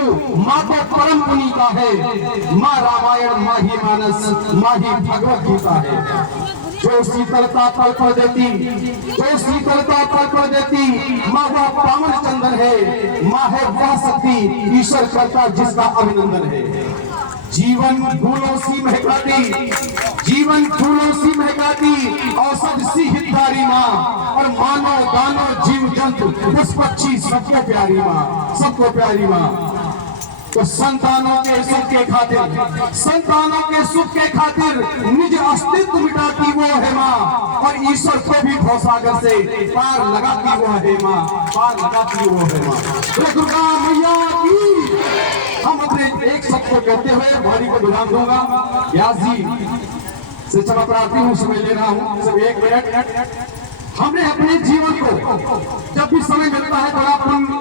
किंतु माँ तो परम पुनी का है। माँ रामायण, माँ ही मानस, माँ ही भगवत गीता है। जो शीतलता पल पल देती, जो शीतलता पल पल देती, माँ वह पावन चंदन है। माँ है वह शक्ति, ईश्वर करता जिसका अभिनंदन है। जीवन फूलों सी महकाती, जीवन फूलों सी महकाती, औषध सी हितकारी माँ। और मानो दानो जीव जंतु पशु पक्षी सबको प्यारी माँ, सबको प्यारी माँ। तो संतानों के सुख के खातिर, संतानों के सुख के खातिर निज अस्तित्व मिटाती वो है माँ। और ईश्वर को भी भवसागर से पार लगाती वो है माँ, पार लगाती वो है माँ। दुर्गा मैया की। हम अपने एक शब्द को कहते हुए वाणी को विराम दूंगा। व्यास जी से क्षमा प्रार्थी हूँ, समय ले रहा हूँ, सिर्फ 1 मिनट। हमने अपने जीवन को जब भी समय मिलता है बड़ा पुण्य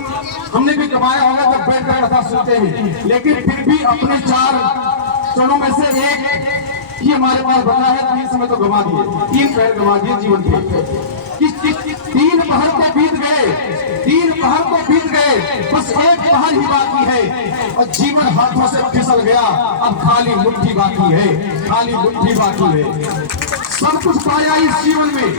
हमने भी कमाया होगा, जब बैठ कर कथा सुनते हैं, लेकिन फिर भी अपने 4 चरणों में से एक ही हमारे पास बचा है। 3 समय तो गंवा दिए, 3 पैर गंवा दिए जीवन के। 3 पहर को बीत गए, 3 पहर को बीत गए, बस 1 पहर ही बाकी है। और जीवन हाथों से फिसल गया, अब खाली मुट्ठी बाकी है, खाली मुट्ठी बाकी है। सब कुछ पाया इस जीवन में,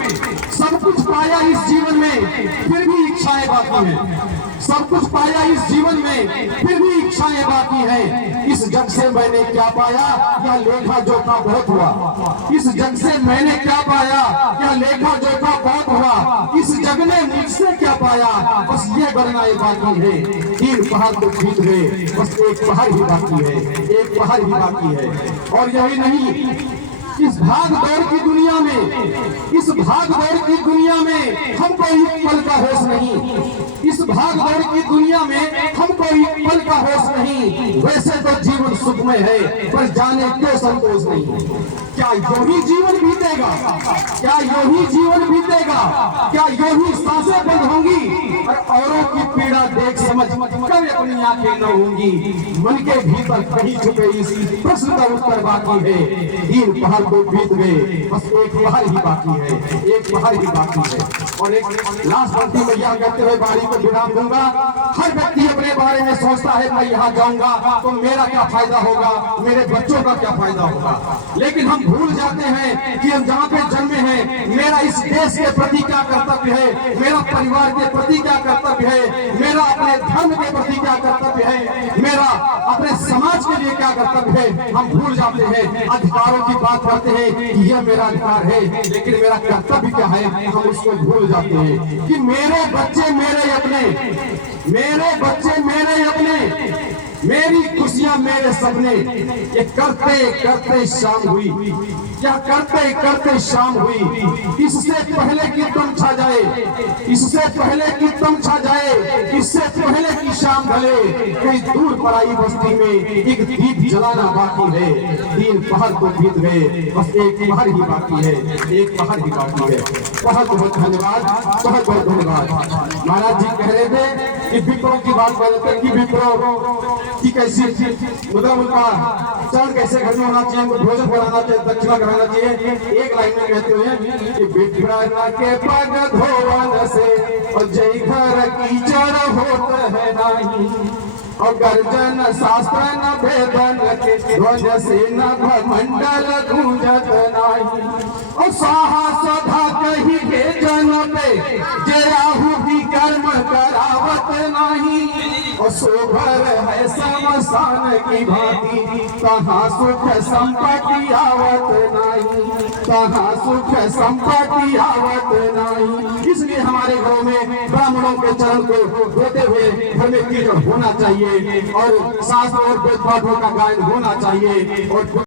सब कुछ पाया इस जीवन में, फिर भी इच्छाएं बाकी हैं। सब कुछ पाया इस जीवन में, फिर भी इच्छाएं बाकी हैं। इस जग से मैंने क्या पाया, क्या लेखा जोखा बहुत हुआ। इस जग से मैंने क्या पाया, क्या लेखा जोखा बहुत हुआ। इस जग ने मुझसे क्या पाया, बस ये गणनाएं बाकी है। 3 पहाड़ तो बीत गए, बस 1 पहाड़ ही बाकी है, 1 पहाड़ ही बाकी है। और यही नहीं, इस भाग दौड़ की दुनिया में, इस भाग दौड़ की दुनिया में हमको एक पल का होश नहीं। इस भाग दौड़ की दुनिया में हमको एक पल का होश नहीं। वैसे तो जीवन सुखमय है, पर जाने क्यों संतोष नहीं। क्या यूं ही जीवन बीतेगा, क्या यूं ही जीवन बीतेगा, क्या यूं ही सांसें बंद होंगी और औरों की पीड़ा देख समझ कभी अपनी आंखें न होंगी। मन के भीतर कहीं छुपे इस प्रश्न का उत्तर बाकी है। 3 पहाड़ को बीत गए, बस 1 पहाड़ ही बाकी है, 1 पहाड़ ही बाकी है। और एक लास्ट पंक्ति में यह कहते हुए वाणी को विराम दूंगा। हर व्यक्ति अपने बारे में सोचता है मैं यहाँ जाऊंगा तो मेरा क्या फायदा होगा, मेरे बच्चों का क्या फायदा होगा। लेकिन हम भूल जाते हैं कि हम जहाँ पे जन्मे हैं, मेरा इस देश के प्रति क्या कर्तव्य है, मेरा परिवार के प्रति क्या कर्तव्य है, मेरा अपने धर्म के प्रति क्या कर्तव्य है, मेरा अपने समाज के लिए क्या कर्तव्य है। हम भूल जाते हैं, अधिकारों की बात करते हैं कि यह मेरा अधिकार है, लेकिन मेरा कर्तव्य क्या है हम उसको भूल जाते हैं। कि मेरे बच्चे मेरे अपने, मेरे बच्चे मेरे अपने, मेरी खुशियां मेरे सपने। ये करते करते शाम हुई, क्या करते करते शाम हुई। इससे पहले कि तुम छा जाए, इससे पहले कि तुम छा जाए, इससे पहले कि शाम ढले, कहीं दूर पराई बस्ती में एक दीप जलाना बाकी है। 3 पहाड़ तो बीत गए, बस 1 पहाड़ ही बाकी है, 1 पहाड़ ही बाकी है। बहुत बहुत धन्यवाद, बहुत बहुत धन्यवाद। महाराज जी कह रहे थे कि विप्रो की बात कर रहे थे कि विप्रो की कैसी मतलब उनका चरण कैसे घर में होना चाहिए, भोजन बनाना चाहिए, दक्षिणा कराना चाहिए। एक लाइन में कहते हुए कि विप्रा के पग धोवन से और जय घर की चर होत है नहीं, और गर्जन शास्त्र न भेदन के ध्वज से न मंडल गूंजत नहीं। और साहसधा कही के जन पे जयाहू भी कर्म करावत नहीं। और शोभर है समसान की भांति, कहाँ सुख संपत्ति आवत नहीं, कहाँ सुख संपत्ति आवत नहीं। इसलिए हमारे घरों में ब्राह्मणों के चरण को धोते हुए घर में कीर्तन होना चाहिए और शास्त्र और वेद पाठों का गायन होना चाहिए। और